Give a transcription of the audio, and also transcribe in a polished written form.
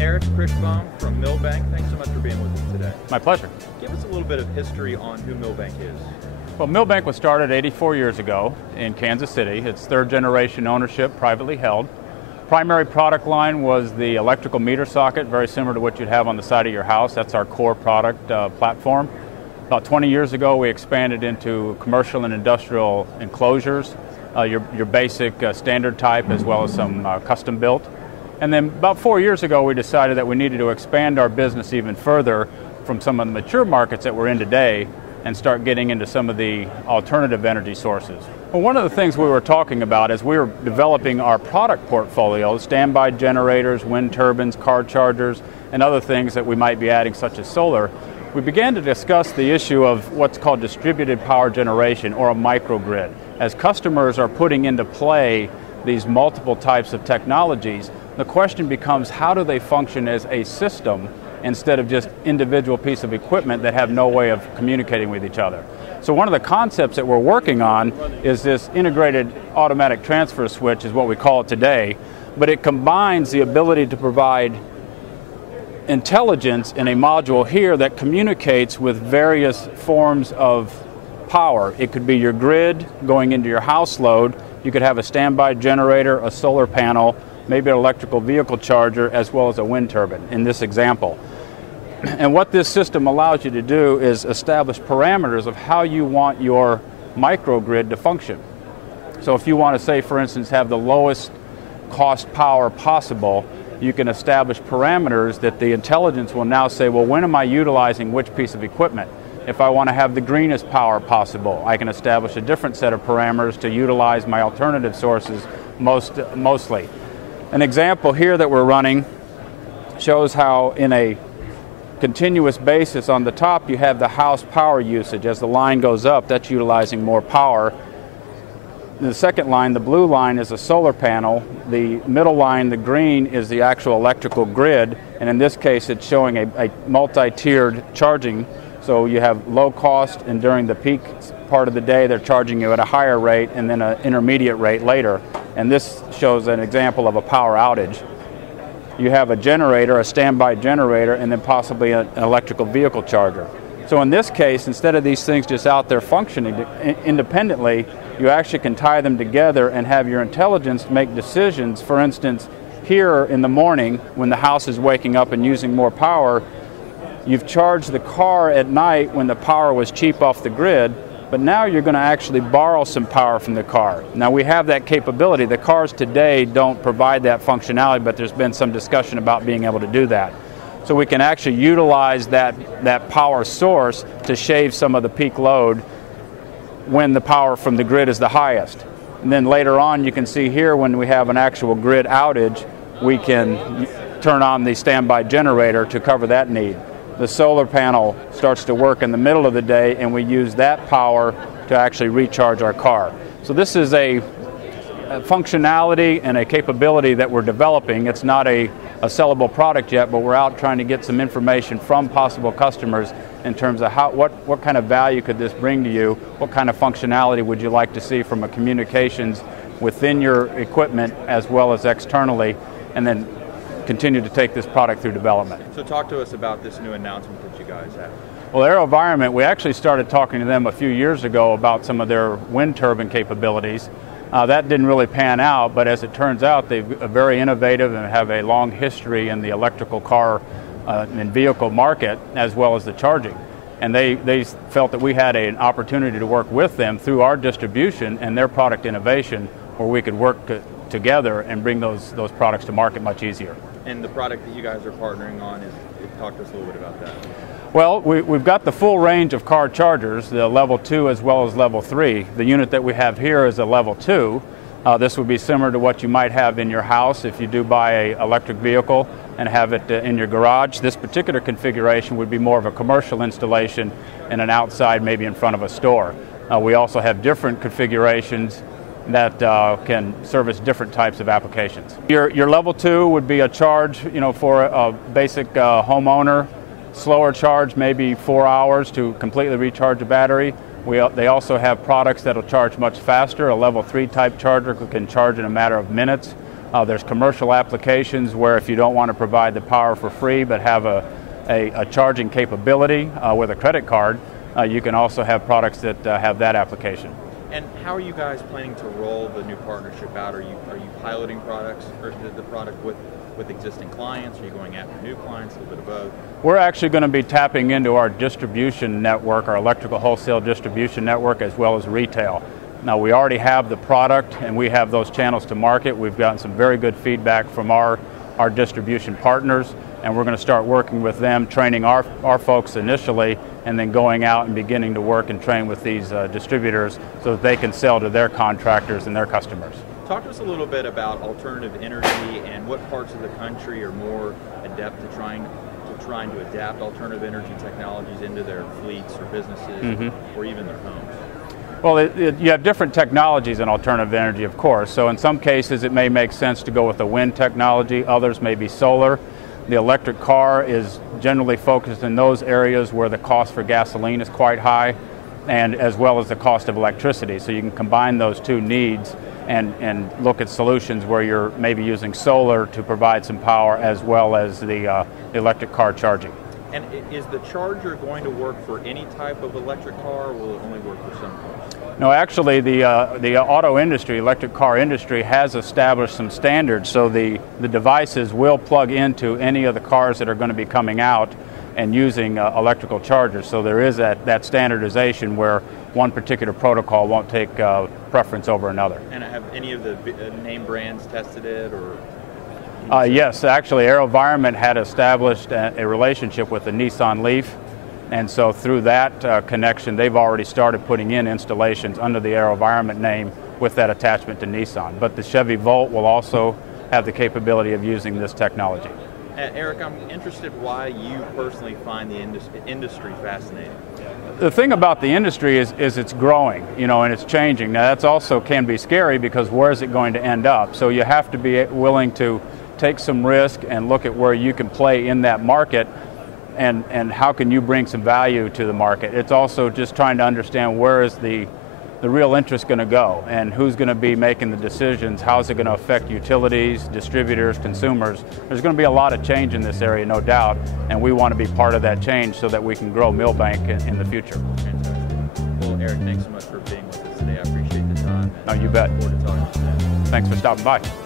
Eric Krichbaum from Milbank. Thanks so much for being with us today. My pleasure. Give us a little bit of history on who Milbank is. Well, Milbank was started 84 years ago in Kansas City. It's third generation ownership, privately held. Primary product line was the electrical meter socket, very similar to what you'd have on the side of your house. That's our core product platform. About 20 years ago, we expanded into commercial and industrial enclosures, your basic standard type as well as some custom built. And then about 4 years ago, we decided that we needed to expand our business even further from some of the mature markets that we're in today and start getting into some of the alternative energy sources. Well, one of the things we were talking about as we were developing our product portfolio, standby generators, wind turbines, car chargers, and other things that we might be adding such as solar, we began to discuss the issue of what's called distributed power generation or a microgrid. As customers are putting into play these multiple types of technologies, the question becomes how do they function as a system instead of just individual piece of equipment that have no way of communicating with each other. So one of the concepts that we're working on is this integrated automatic transfer switch is what we call it today, but it combines the ability to provide intelligence in a module here that communicates with various forms of power. It could be your grid going into your house load. You could have a standby generator, a solar panel, maybe an electrical vehicle charger, as well as a wind turbine in this example. And what this system allows you to do is establish parameters of how you want your microgrid to function. So if you want to say, for instance, have the lowest cost power possible, you can establish parameters that the intelligence will now say, well, when am I utilizing which piece of equipment? If I want to have the greenest power possible, I can establish a different set of parameters to utilize my alternative sources mostly. An example here that we're running shows how in a continuous basis on the top you have the house power usage. As the line goes up, that's utilizing more power. The second line, the blue line, is a solar panel. The middle line, the green, is the actual electrical grid, and in this case it's showing a multi-tiered charging. So you have low cost, and during the peak part of the day they're charging you at a higher rate and then an intermediate rate later. And this shows an example of a power outage. You have a generator, a standby generator, and then possibly an electrical vehicle charger. So in this case, instead of these things just out there functioning independently, you actually can tie them together and have your intelligence make decisions. For instance, here in the morning when the house is waking up and using more power, you've charged the car at night when the power was cheap off the grid, but now you're going to actually borrow some power from the car. Now we have that capability. The cars today don't provide that functionality, but there's been some discussion about being able to do that. So we can actually utilize that power source to shave some of the peak load when the power from the grid is the highest. And then later on you can see here when we have an actual grid outage, we can turn on the standby generator to cover that need. The solar panel starts to work in the middle of the day and we use that power to actually recharge our car. So this is a functionality and a capability that we're developing. It's not a sellable product yet, but we're out trying to get some information from possible customers in terms of what kind of value could this bring to you, what kind of functionality would you like to see from a communications within your equipment as well as externally, and then continue to take this product through development. So talk to us about this new announcement that you guys have. Well, AeroVironment, we actually started talking to them a few years ago about some of their wind turbine capabilities. That didn't really pan out, but as it turns out, they're very innovative and have a long history in the electrical car and vehicle market, as well as the charging. And they felt that we had an opportunity to work with them through our distribution and their product innovation, where we could work together and bring those products to market much easier. And the product that you guys are partnering on, talk to us a little bit about that. Well, we've got the full range of car chargers, the level 2 as well as level 3. The unit that we have here is a level 2. This would be similar to what you might have in your house if you do buy an electric vehicle and have it in your garage. This particular configuration would be more of a commercial installation and an outside, maybe in front of a store. We also have different configurations that can service different types of applications. Your level 2 would be a charge, for a basic homeowner, slower charge, maybe 4 hours to completely recharge a battery. They also have products that will charge much faster. A level 3 type charger can charge in a matter of minutes. There's commercial applications where if you don't want to provide the power for free but have a charging capability with a credit card, you can also have products that have that application. And how are you guys planning to roll the new partnership out? Are you piloting products or the product with existing clients? Are you going after new clients? A little bit of both? We're actually going to be tapping into our distribution network, our electrical wholesale distribution network, as well as retail. Now, we already have the product and we have those channels to market. We've gotten some very good feedback from our distribution partners, and we're going to start working with them, training our folks initially, and then going out and beginning to work and train with these distributors so that they can sell to their contractors and their customers. Talk to us a little bit about alternative energy and what parts of the country are more adept to trying to adapt alternative energy technologies into their fleets or businesses or even their homes. Well, you have different technologies in alternative energy, of course. So in some cases it may make sense to go with the wind technology, others may be solar. The electric car is generally focused in those areas where the cost for gasoline is quite high, and as well as the cost of electricity. So you can combine those two needs and look at solutions where you're maybe using solar to provide some power as well as the electric car charging. And is the charger going to work for any type of electric car, or will it only work for some cars? No, actually the auto industry, electric car industry, has established some standards, so the devices will plug into any of the cars that are going to be coming out and using electrical chargers. So there is that standardization where one particular protocol won't take preference over another. And have any of the name brands tested it, or? Yes, actually AeroVironment had established a relationship with the Nissan Leaf, and so through that connection they've already started putting in installations under the AeroVironment name with that attachment to Nissan. But the Chevy Volt will also have the capability of using this technology. Eric, I'm interested why you personally find the industry fascinating. The thing about the industry is it's growing, and it's changing. Now that's also can be scary because where is it going to end up? So you have to be willing to take some risk and look at where you can play in that market and how can you bring some value to the market. It's also just trying to understand where is the real interest going to go and who's going to be making the decisions, how is it going to affect utilities, distributors, consumers. There's going to be a lot of change in this area, no doubt, and we want to be part of that change so that we can grow Milbank in the future. Fantastic. Well, Eric, thanks so much for being with us today. I appreciate the time. No, you bet. Look forward to talking to you. Thanks for stopping by.